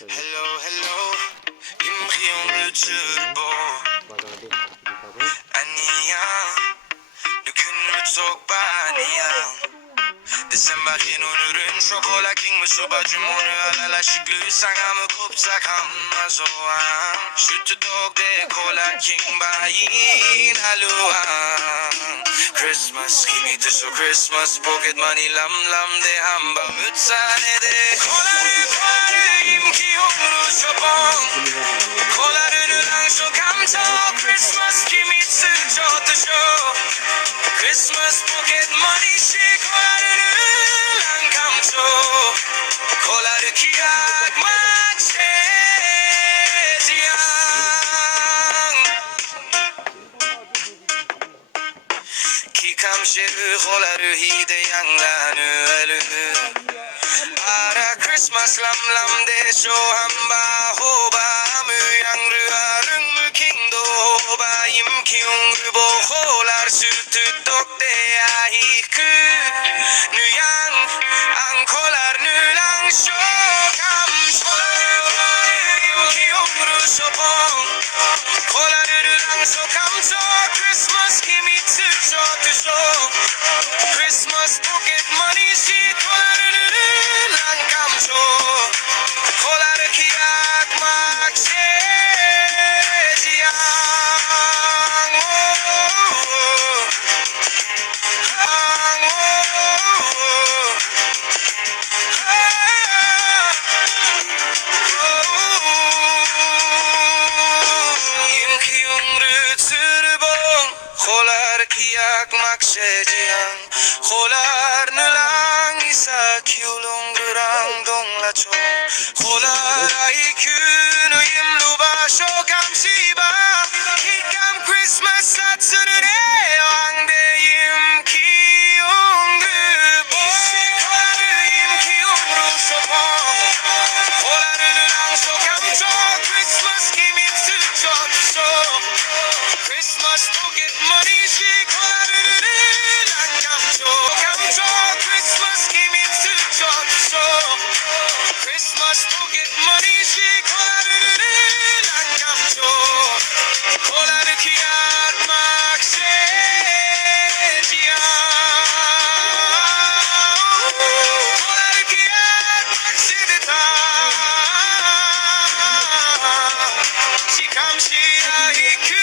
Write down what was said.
Hello, hello, yimkhiung 루츠보 아니야, 누군 루츠옥바 아니야. 디셈바힌 오늘은 초콜릿 킹 무수바줌 오늘 알랄라 시글 상함을 굽삭함 마소함 슈트독대 콜라 킹 바인 할루함 Christmas 기미 드소 Christmas 포켓 머니 람람 대 한밤 으짜네대 콜라르 임기용으로 쇼봉 콜라르를 항쇼 감정 Christmas 기미 쓰죠 드쇼 Christmas 포켓 머니 시 콜라르를 안 감죠 콜라르 키약 마체 지향 키캄시르 콜라르 히데양라누 알르 아라 크리스마스 람람 대쇼 한바 호바 무양르 아릉무 킹도 호바 임키웅 르보 콜라르 수트 똑대 아히크 누양 안 콜라르 누랑 쇼감 콜라르 임키웅 루쇼봉 콜라르 누랑 쇼감 저 크리스마스 기미츠 저트쇼 크리스마스 포켓 머니 시 콜라르 랑 감초 콜라르 키약 막세 지향 yimkhiung 루츠르봉 콜라르 키약 막세 지향 콜라르 누랑 이사 키울롱그랑 동라초 콜라라이 큐누 임루바쇼 감시바 키감 크리스마스 사츠르네 왕대 임키용 그보 콜라르 임키용으로 쇼봉 콜라르 누랑 쇼 감초 크리스마스 기미츠 저쇼 크리스마스 포켓 머니 시 콜라르 난 감초 감초 크리스마스 기미츠 저쇼 크리스마스 포켓 머니 시 콜라르 난 감초 콜라르 키약 막세 지향 콜라르 키약 막세 데타 시감시라이 그